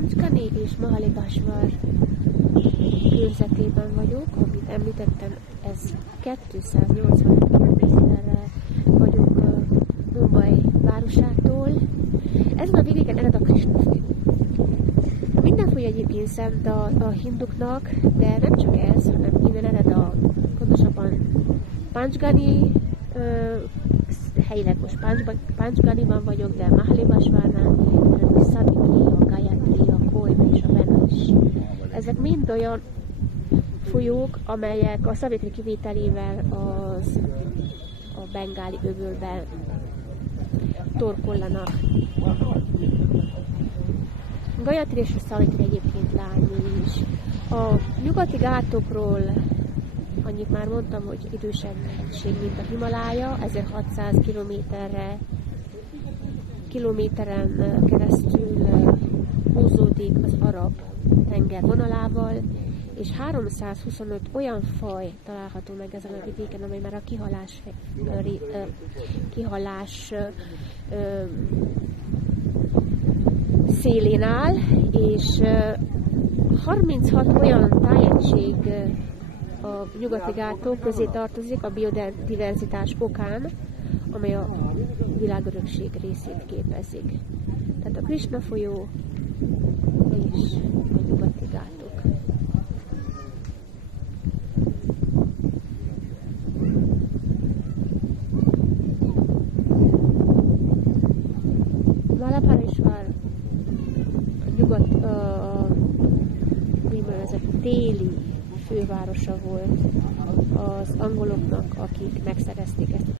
Pancsgani és Mahalibásvár körzetében vagyok, amit említettem, ez 280 km-re vagyok Mumbai városától. Ezen a vidéken ered a Krishna folyó. Minden folyó egyébként szent a hinduknak, de nem csak ez, hanem innen ered pontosabban Pancsgani, helyileg most Pancsganiban vagyok, de Mahalibásvárnál ered Savitri, a Gayatri, a Koyna és a Vena is. Ezek mind olyan folyók, amelyek a Savitri kivételével a bengáli öbölben torkollanak. Gayatri és a Savitri egyébként lány is. A nyugati gátokról annyit már mondtam, hogy idősebb hegység, mint a Himalája, 1600 kilométeren keresztül húzódik az Arab tenger vonalával, és 325 olyan faj található meg ezen a vidéken, amely már a kihalás szélén áll, és 36 olyan tájegység a nyugati gátok közé tartozik a biodiverzitás okán, amely a világörökség részét képezik. Tehát a Krishna folyó és a nyugati gátok. Mahalibásvár ez a téli fővárosa volt az angoloknak, akik megszerezték ezt